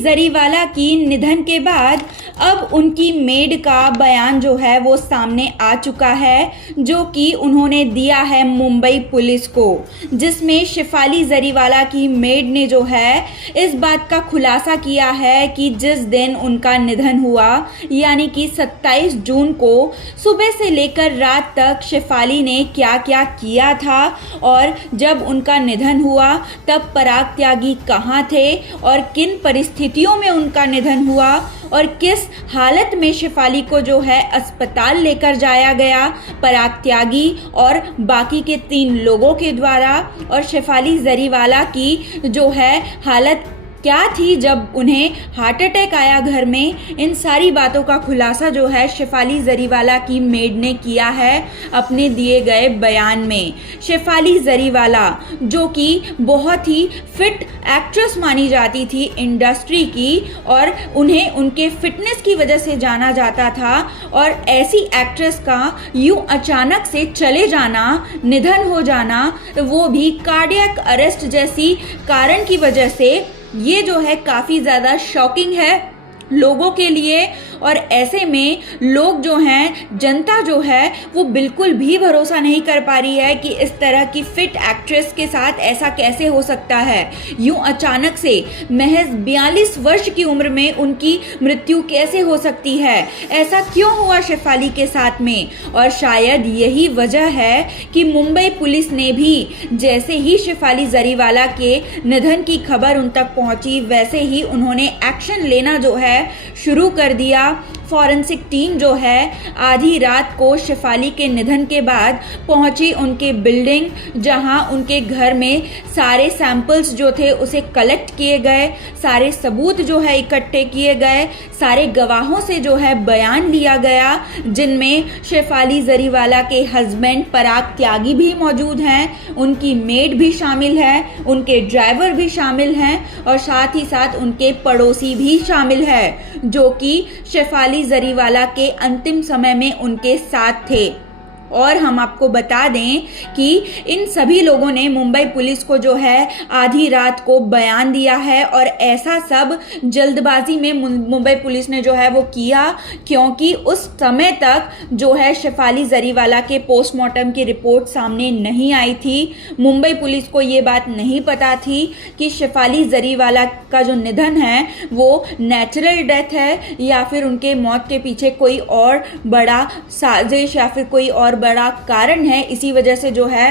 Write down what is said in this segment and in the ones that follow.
जरीवाला की निधन के बाद अब उनकी मेड का बयान जो है वो सामने आ चुका है, जो कि उन्होंने दिया है मुंबई पुलिस को, जिसमें शेफाली जरीवाला की मेड ने जो है इस बात का खुलासा किया है कि जिस दिन उनका निधन हुआ यानी कि 27 जून को सुबह से लेकर रात तक शेफाली ने क्या क्या किया था और जब उनका निधन हुआ तब पराग त्यागी कहाँ थे और किन परिस्थितियों में उनका निधन हुआ और किस हालत में शेफाली को जो है अस्पताल लेकर जाया गया पराग त्यागी और बाकी के 3 लोगों के द्वारा, और शेफाली जरीवाला की जो है हालत क्या थी जब उन्हें हार्ट अटैक आया घर में। इन सारी बातों का खुलासा जो है शेफाली जरीवाला की मेड ने किया है अपने दिए गए बयान में। शेफाली जरीवाला जो कि बहुत ही फिट एक्ट्रेस मानी जाती थी इंडस्ट्री की और उन्हें उनके फिटनेस की वजह से जाना जाता था, और ऐसी एक्ट्रेस का यूं अचानक से चले जाना, निधन हो जाना, वो भी कार्डियक अरेस्ट जैसी कारण की वजह से, ये जो है काफ़ी ज़्यादा शॉकिंग है लोगों के लिए। और ऐसे में लोग जो हैं, जनता जो है वो बिल्कुल भी भरोसा नहीं कर पा रही है कि इस तरह की फिट एक्ट्रेस के साथ ऐसा कैसे हो सकता है। यूं अचानक से महज 42 वर्ष की उम्र में उनकी मृत्यु कैसे हो सकती है, ऐसा क्यों हुआ शेफाली के साथ में। और शायद यही वजह है कि मुंबई पुलिस ने भी जैसे ही शेफाली जरीवाला के निधन की खबर उन तक पहुंची वैसे ही उन्होंने एक्शन लेना जो है शुरू कर दिया। फॉरेंसिक टीम जो है आधी रात को शेफाली के निधन के बाद पहुंची उनके बिल्डिंग, जहां उनके घर में सारे सैंपल्स जो थे उसे कलेक्ट किए गए, सारे सबूत जो है इकट्ठे किए गए, सारे गवाहों से जो है बयान लिया गया, जिनमें शेफाली जरीवाला के हस्बैंड पराग त्यागी भी मौजूद हैं, उनकी मेड भी शामिल है, उनके ड्राइवर भी शामिल हैं और साथ ही साथ उनके पड़ोसी भी शामिल है, जो कि शेफाली जरीवाला के अंतिम समय में उनके साथ थे। और हम आपको बता दें कि इन सभी लोगों ने मुंबई पुलिस को जो है आधी रात को बयान दिया है, और ऐसा सब जल्दबाजी में मुंबई पुलिस ने जो है वो किया, क्योंकि उस समय तक जो है शेफाली जरीवाला के पोस्टमार्टम की रिपोर्ट सामने नहीं आई थी। मुंबई पुलिस को ये बात नहीं पता थी कि शेफाली जरीवाला का जो निधन है वो नेचुरल डेथ है या फिर उनके मौत के पीछे कोई और बड़ा साजिश या फिर कोई और बड़ा कारण है। इसी वजह से जो है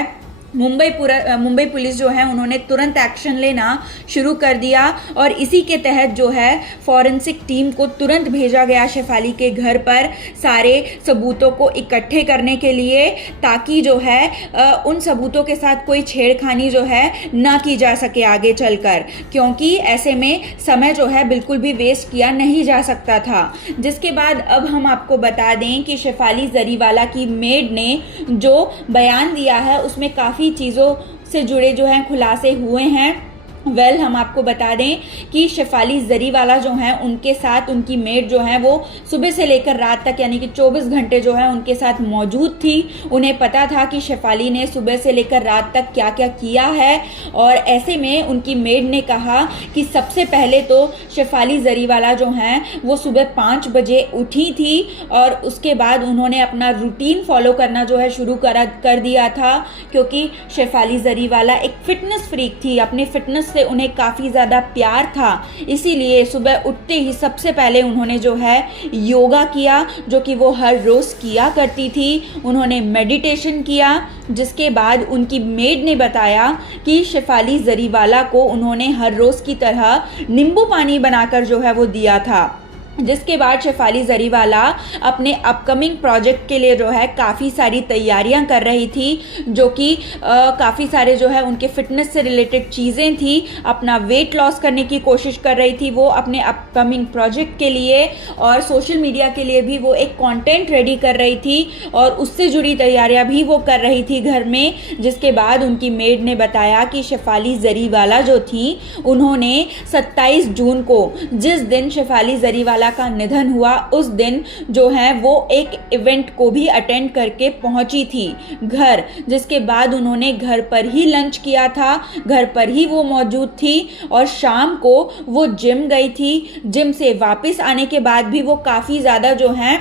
मुंबई पुलिस जो है उन्होंने तुरंत एक्शन लेना शुरू कर दिया, और इसी के तहत जो है फॉरेंसिक टीम को तुरंत भेजा गया शेफाली के घर पर सारे सबूतों को इकट्ठे करने के लिए, ताकि जो है उन सबूतों के साथ कोई छेड़खानी जो है ना की जा सके आगे चलकर, क्योंकि ऐसे में समय जो है बिल्कुल भी वेस्ट किया नहीं जा सकता था। जिसके बाद अब हम आपको बता दें कि शेफाली जरीवाला की मेड ने जो बयान दिया है उसमें काफ़ी चीज़ों से जुड़े जो हैं खुलासे हुए हैं। हम आपको बता दें कि शेफाली जरीवाला जो हैं उनके साथ उनकी मेड जो हैं वो सुबह से लेकर रात तक यानी कि 24 घंटे जो है उनके साथ मौजूद थी। उन्हें पता था कि शेफाली ने सुबह से लेकर रात तक क्या क्या किया है, और ऐसे में उनकी मेड ने कहा कि सबसे पहले तो शेफाली जरीवाला जो हैं वो सुबह 5 बजे उठी थी, और उसके बाद उन्होंने अपना रूटीन फॉलो करना जो है शुरू कर दिया था, क्योंकि शेफाली जरीवाला एक फिटनेस फ्रीक थी, अपने फिटनेस से उन्हें काफ़ी ज़्यादा प्यार था। इसीलिए सुबह उठते ही सबसे पहले उन्होंने जो है योगा किया, जो कि वो हर रोज़ किया करती थी। उन्होंने मेडिटेशन किया, जिसके बाद उनकी मेड ने बताया कि शेफाली जरीवाला को उन्होंने हर रोज़ की तरह नींबू पानी बनाकर जो है वो दिया था। जिसके बाद शेफाली जरीवाला अपने अपकमिंग प्रोजेक्ट के लिए जो है काफ़ी सारी तैयारियां कर रही थी, जो कि काफ़ी सारे जो है उनके फिटनेस से रिलेटेड चीज़ें थी। अपना वेट लॉस करने की कोशिश कर रही थी वो अपने अपकमिंग प्रोजेक्ट के लिए, और सोशल मीडिया के लिए भी वो एक कंटेंट रेडी कर रही थी, और उससे जुड़ी तैयारियां भी वो कर रही थी घर में। जिसके बाद उनकी मेड ने बताया कि शेफाली जरीवाला जो थी उन्होंने 27 जून को, जिस दिन शेफाली जरीवाला जरीवाला का निधन हुआ उस दिन जो है वो एक इवेंट को भी अटेंड करके पहुंची थी घर, जिसके बाद उन्होंने घर पर ही लंच किया था, घर पर ही वो मौजूद थी और शाम को वो जिम गई थी। जिम से वापस आने के बाद भी वो काफ़ी ज़्यादा जो है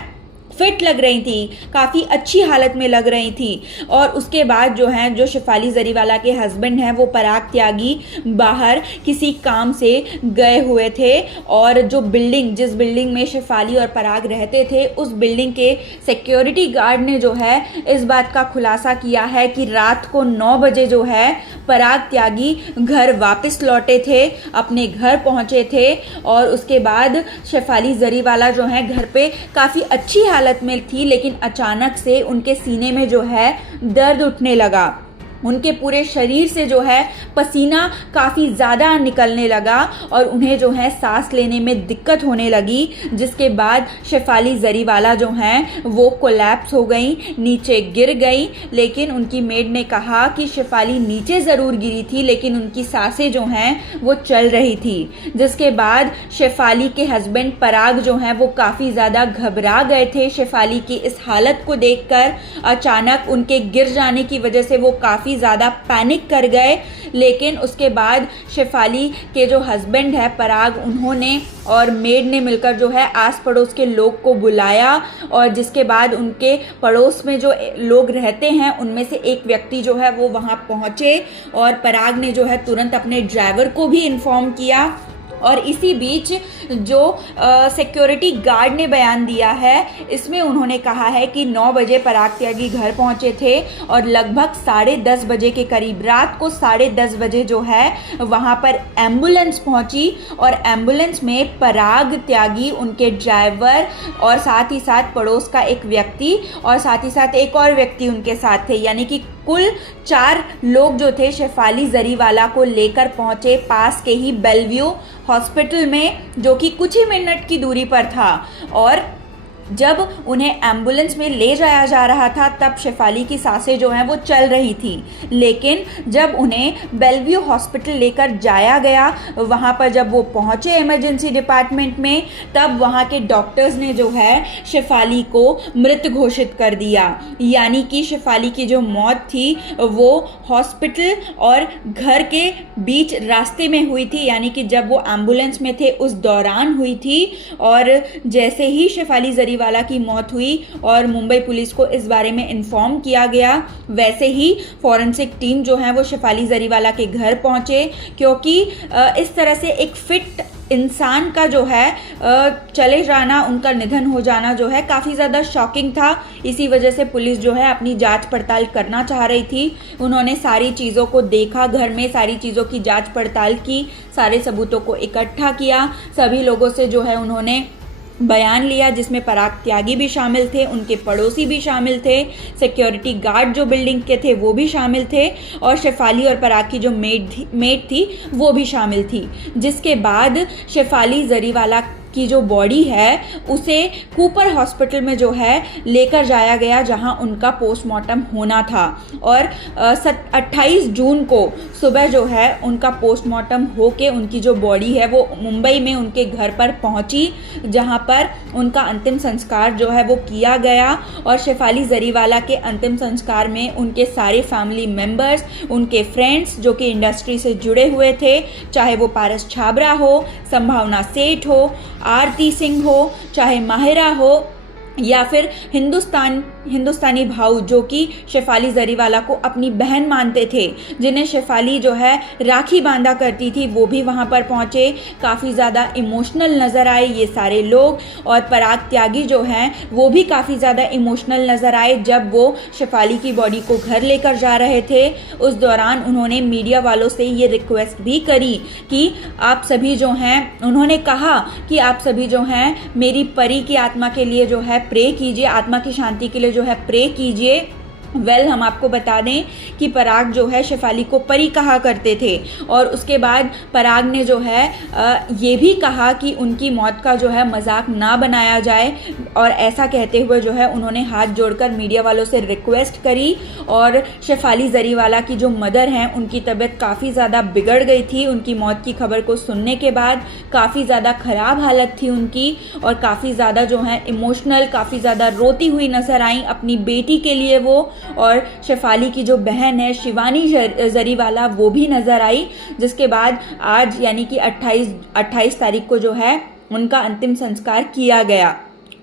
फिट लग रही थी, काफ़ी अच्छी हालत में लग रही थी। और उसके बाद जो है जो शेफाली जरीवाला के हस्बैंड हैं वो पराग त्यागी बाहर किसी काम से गए हुए थे और जो बिल्डिंग जिस बिल्डिंग में शेफाली और पराग रहते थे उस बिल्डिंग के सिक्योरिटी गार्ड ने जो है इस बात का खुलासा किया है कि रात को 9 बजे जो है पराग त्यागी घर वापस लौटे थे, अपने घर पहुंचे थे और उसके बाद शेफाली जरीवाला जो है घर पे काफ़ी अच्छी हालत में थी, लेकिन अचानक से उनके सीने में जो है दर्द उठने लगा। उनके पूरे शरीर से जो है पसीना काफ़ी ज़्यादा निकलने लगा और उन्हें जो है सांस लेने में दिक्कत होने लगी, जिसके बाद शेफाली जरीवाला जो हैं वो कोलैप्स हो गई, नीचे गिर गई। लेकिन उनकी मेड ने कहा कि शेफाली नीचे ज़रूर गिरी थी लेकिन उनकी सांसें जो हैं वो चल रही थी। जिसके बाद शेफाली के हस्बैंड पराग जो हैं वो काफ़ी ज़्यादा घबरा गए थे शेफाली की इस हालत को देखकर। अचानक उनके गिर जाने की वजह से वो काफ़ी ज़्यादा पैनिक कर गए, लेकिन उसके बाद शेफाली के जो हस्बैंड है पराग, उन्होंने और मेड ने मिलकर जो है आस पड़ोस के लोग को बुलाया और जिसके बाद उनके पड़ोस में जो लोग रहते हैं उनमें से एक व्यक्ति जो है वो वहाँ पहुँचे और पराग ने जो है तुरंत अपने ड्राइवर को भी इन्फॉर्म किया। और इसी बीच जो सिक्योरिटी गार्ड ने बयान दिया है इसमें उन्होंने कहा है कि 9 बजे पराग त्यागी घर पहुंचे थे और लगभग 10:30 बजे के करीब, रात को 10:30 बजे जो है वहां पर एम्बुलेंस पहुंची और एम्बुलेंस में पराग त्यागी, उनके ड्राइवर और साथ ही साथ पड़ोस का एक व्यक्ति और साथ ही साथ एक और व्यक्ति उनके साथ थे, यानी कि कुल 4 लोग जो थे शेफाली जरीवाला को लेकर पहुंचे पास के ही बेलव्यू हॉस्पिटल में, जो कि कुछ ही मिनट की दूरी पर था। और जब उन्हें एम्बुलेंस में ले जाया जा रहा था तब शेफाली की सांसें जो हैं वो चल रही थी, लेकिन जब उन्हें बेलव्यू हॉस्पिटल लेकर जाया गया, वहाँ पर जब वो पहुँचे इमरजेंसी डिपार्टमेंट में, तब वहाँ के डॉक्टर्स ने जो है शेफाली को मृत घोषित कर दिया। यानी कि शेफाली की जो मौत थी वो हॉस्पिटल और घर के बीच रास्ते में हुई थी, यानी कि जब वो एम्बुलेंस में थे उस दौरान हुई थी। और जैसे ही शेफाली जरीवाला की मौत हुई और मुंबई पुलिस को इस बारे में इन्फॉर्म किया गया, वैसे ही फॉरेंसिक टीम जो है वो शेफाली जरीवाला के घर पहुंचे, क्योंकि इस तरह से एक फिट इंसान का जो है चले जाना, उनका निधन हो जाना जो है काफ़ी ज़्यादा शॉकिंग था। इसी वजह से पुलिस जो है अपनी जांच पड़ताल करना चाह रही थी। उन्होंने सारी चीज़ों को देखा, घर में सारी चीज़ों की जांच पड़ताल की, सारे सबूतों को इकट्ठा किया, सभी लोगों से जो है उन्होंने बयान लिया, जिसमें पराग त्यागी भी शामिल थे, उनके पड़ोसी भी शामिल थे, सिक्योरिटी गार्ड जो बिल्डिंग के थे वो भी शामिल थे और शेफाली और पराग की जो मेड थी वो भी शामिल थी। जिसके बाद शेफाली जरीवाला की जो बॉडी है उसे कूपर हॉस्पिटल में जो है लेकर जाया गया, जहां उनका पोस्टमार्टम होना था। और 28 जून को सुबह जो है उनका पोस्टमार्टम होके उनकी जो बॉडी है वो मुंबई में उनके घर पर पहुंची, जहां पर उनका अंतिम संस्कार जो है वो किया गया। और शेफाली जरीवाला के अंतिम संस्कार में उनके सारे फैमिली मेम्बर्स, उनके फ्रेंड्स जो कि इंडस्ट्री से जुड़े हुए थे, चाहे वो पारस छाबरा हो, संभावना सेठ हो, आरती सिंह हो, चाहे माहिरा हो या फिर हिंदुस्तानी भाऊ जो कि शेफाली जरीवाला को अपनी बहन मानते थे, जिन्हें शेफाली जो है राखी बांधा करती थी, वो भी वहाँ पर पहुँचे। काफ़ी ज़्यादा इमोशनल नज़र आए ये सारे लोग और पराग त्यागी जो हैं वो भी काफ़ी ज़्यादा इमोशनल नज़र आए जब वो शेफाली की बॉडी को घर लेकर जा रहे थे। उस दौरान उन्होंने मीडिया वालों से ये रिक्वेस्ट भी करी कि आप सभी जो हैं, उन्होंने कहा कि आप सभी जो हैं मेरी परी की आत्मा के लिए जो है प्रे कीजिए, आत्मा की शांति के लिए जो है प्रे कीजिए। हम आपको बता दें कि पराग जो है शेफाली को परी कहा करते थे और उसके बाद पराग ने जो है ये भी कहा कि उनकी मौत का जो है मजाक ना बनाया जाए और ऐसा कहते हुए जो है उन्होंने हाथ जोड़कर मीडिया वालों से रिक्वेस्ट करी। और शेफाली जरीवाला की जो मदर हैं उनकी तबीयत काफ़ी ज़्यादा बिगड़ गई थी उनकी मौत की खबर को सुनने के बाद। काफ़ी ज़्यादा ख़राब हालत थी उनकी और काफ़ी ज़्यादा जो है इमोशनल, काफ़ी ज़्यादा रोती हुई नजर आई अपनी बेटी के लिए वो। और शेफाली की जो बहन है शिवानी जरीवाला वो भी नज़र आई, जिसके बाद आज यानी कि 28 तारीख को जो है उनका अंतिम संस्कार किया गया।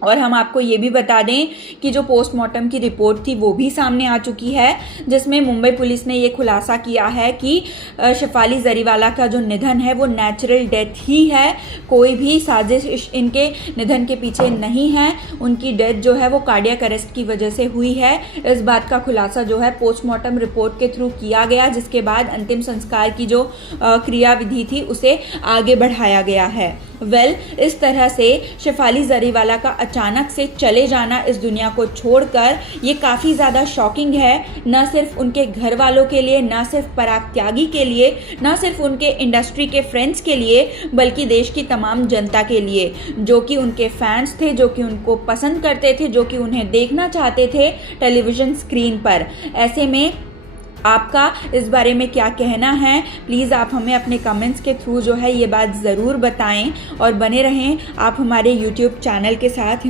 और हम आपको ये भी बता दें कि जो पोस्टमार्टम की रिपोर्ट थी वो भी सामने आ चुकी है, जिसमें मुंबई पुलिस ने ये खुलासा किया है कि शेफाली जरीवाला का जो निधन है वो नेचुरल डेथ ही है, कोई भी साजिश इनके निधन के पीछे नहीं है। उनकी डेथ जो है वो कार्डियक अरेस्ट की वजह से हुई है। इस बात का खुलासा जो है पोस्टमार्टम रिपोर्ट के थ्रू किया गया, जिसके बाद अंतिम संस्कार की जो क्रियाविधि थी उसे आगे बढ़ाया गया है। इस तरह से शेफाली जरीवाला का अचानक से चले जाना इस दुनिया को छोड़कर ये काफ़ी ज़्यादा शॉकिंग है, न सिर्फ उनके घर वालों के लिए, न सिर्फ पराग त्यागी के लिए, न सिर्फ उनके इंडस्ट्री के फ्रेंड्स के लिए, बल्कि देश की तमाम जनता के लिए जो कि उनके फैंस थे, जो कि उनको पसंद करते थे, जो कि उन्हें देखना चाहते थे टेलीविज़न स्क्रीन पर। ऐसे में आपका इस बारे में क्या कहना है, प्लीज़ आप हमें अपने कमेंट्स के थ्रू जो है ये बात ज़रूर बताएं और बने रहें आप हमारे YouTube चैनल के साथ।